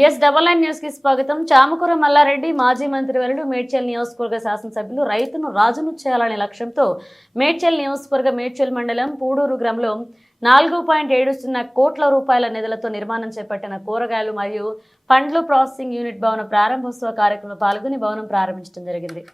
VS double nine న్యూస్కి స్వాగతం. చామకూర మల్లారెడ్డి మాజీ మంత్రివర్యులు మేడ్చల్ నియోజకవర్గ శాసనసభ్యులు రైతును రాజును చేయాలనే లక్ష్యంతో మేడ్చల్ నియోజకవర్గ మేడ్చల్ మండలం పూడూరు గ్రామంలో నాలుగు పాయింట్ ఏడు సున్నా కోట్ల రూపాయల నిధులతో నిర్మాణం చేపట్టిన కూరగాయలు మరియు పండ్లు ప్రాసెసింగ్ యూనిట్ భవన ప్రారంభోత్సవ కార్యక్రమంలో పాల్గొని భవనం ప్రారంభించడం జరిగింది.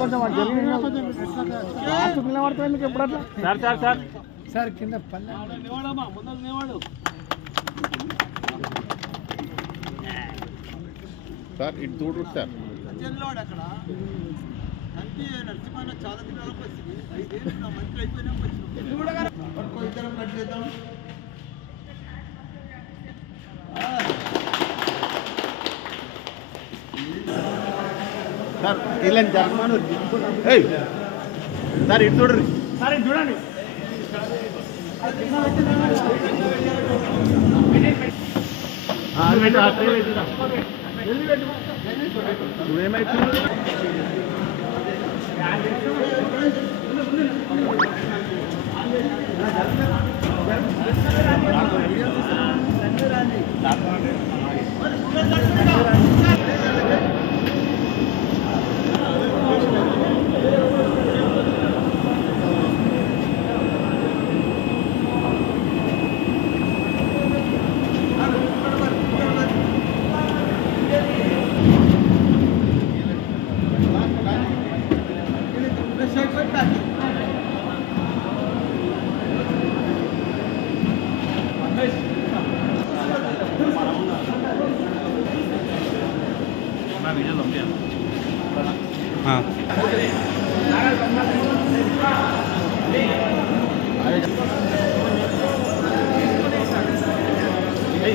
కొంచెం నిలబడుతుంది సార్ సార్ సార్ సార్ కింద పల్లె సార్ ఇటు చూడు సార్. సార్ ఇలా జగమాను ఏయ్ సార్ ఇటు చూడరు సార్ ఇది చూడండి. నువ్వేమైతుంది ఏయ్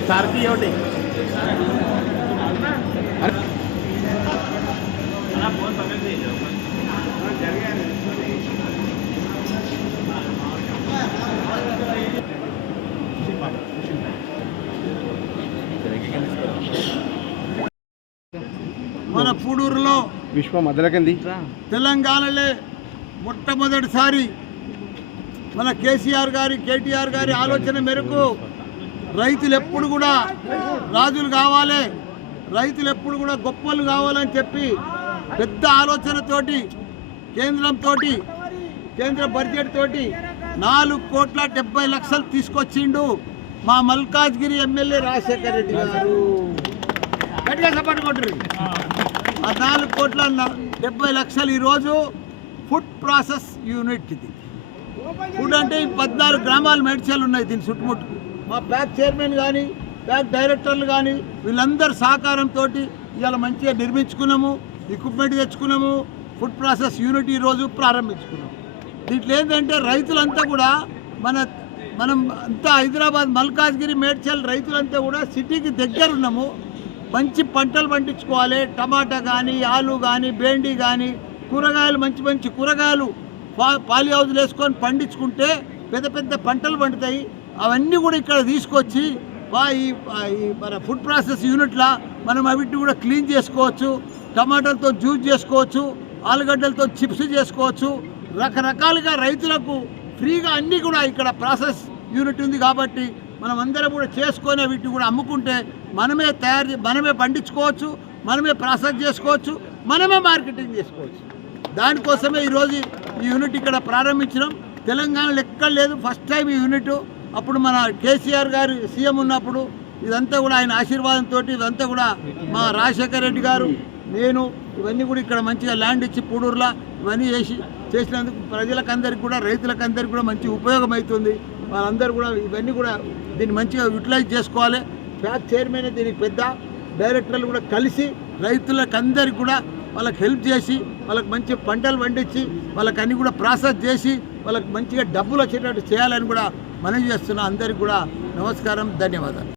సార్కి ఒకటి మన పూడూరులో విశ్వ మొదలకింది తెలంగాణలో మొట్టమొదటిసారి మన కేసీఆర్ గారి కేటీఆర్ గారి ఆలోచన మేరకు రైతులు ఎప్పుడు కూడా రాజులు కావాలి రైతులు ఎప్పుడు కూడా గొప్పలు కావాలని చెప్పి పెద్ద ఆలోచనతోటి కేంద్రంతో కేంద్ర బడ్జెట్ తోటి నాలుగు కోట్ల డెబ్బై లక్షలు తీసుకొచ్చిండు మా మల్కాజ్గిరి ఎమ్మెల్యే రాజశేఖర రెడ్డి గారు. గట్టిగా సపోర్ట్ కొట్టరు పద్నాలుగు కోట్ల డెబ్బై లక్షలు ఈరోజు ఫుడ్ ప్రాసెస్ యూనిట్ ఇది. ఫుడ్ అంటే ఈ పద్నాలుగు గ్రామాలు మేడ్చలు ఉన్నాయి దీని చుట్టుముట్టుకు. మా బ్యాక్ చైర్మన్ కానీ బ్యాక్ డైరెక్టర్లు కానీ వీళ్ళందరూ సహకారంతో ఇవాళ మంచిగా నిర్మించుకున్నాము ఎక్విప్మెంట్ తెచ్చుకున్నాము ఫుడ్ ప్రాసెస్ యూనిట్ ఈరోజు ప్రారంభించుకున్నాము దీంట్లో ఏంటంటే రైతులంతా కూడా మన మనం అంతా హైదరాబాద్ మల్కాజ్గిరి మేడ్చల్ రైతులంతా కూడా సిటీకి దగ్గర ఉన్నాము మంచి పంటలు పండించుకోవాలి. టమాటా కానీ ఆలు కానీ బేండి కానీ కూరగాయలు మంచి మంచి కూరగాయలు పా పాలి హౌజులు వేసుకొని పండించుకుంటే పెద్ద పెద్ద పంటలు పండుతాయి. అవన్నీ కూడా ఇక్కడ తీసుకొచ్చి ఈ ఈ మన ఫుడ్ ప్రాసెస్ యూనిట్లా మనం అవిటిని కూడా క్లీన్ చేసుకోవచ్చు. టమాటాలతో జ్యూస్ చేసుకోవచ్చు. ఆలుగడ్డలతో చిప్స్ చేసుకోవచ్చు. రకరకాలుగా రైతులకు ఫ్రీగా అన్నీ కూడా ఇక్కడ ప్రాసెస్ యూనిట్ ఉంది కాబట్టి మనం అందరం కూడా చేసుకునే వీటిని కూడా అమ్ముకుంటే మనమే తయారు మనమే పండించుకోవచ్చు మనమే ప్రాసెస్ చేసుకోవచ్చు మనమే మార్కెటింగ్ చేసుకోవచ్చు. దానికోసమే ఈరోజు ఈ యూనిట్ ఇక్కడ ప్రారంభించడం తెలంగాణలో ఎక్కడ లేదు. ఫస్ట్ టైం ఈ యూనిట్. అప్పుడు మన కేసీఆర్ గారు సీఎం ఉన్నప్పుడు ఇదంతా కూడా ఆయన ఆశీర్వాదంతో ఇదంతా కూడా మా రాజశేఖర రెడ్డి గారు నేను ఇవన్నీ కూడా ఇక్కడ మంచిగా ల్యాండ్ ఇచ్చి పూడూరులా ఇవన్నీ చేసి చేసినందుకు ప్రజలకందరికీ కూడా రైతులకందరికీ కూడా మంచి ఉపయోగం అవుతుంది. వాళ్ళందరూ కూడా ఇవన్నీ కూడా దీన్ని మంచిగా యూటిలైజ్ చేసుకోవాలి. ఫ్యాక్ చైర్మన్ దీనికి పెద్ద డైరెక్టర్లు కూడా కలిసి రైతులకు అందరికి కూడా వాళ్ళకి హెల్ప్ చేసి వాళ్ళకి మంచి పంటలు పండించి వాళ్ళకి అన్నీ కూడా ప్రాసెస్ చేసి వాళ్ళకి మంచిగా డబ్బులు వచ్చేటట్టు చేయాలని కూడా మనవి చేస్తున్నాం అందరికి కూడా నమస్కారం ధన్యవాదాలు.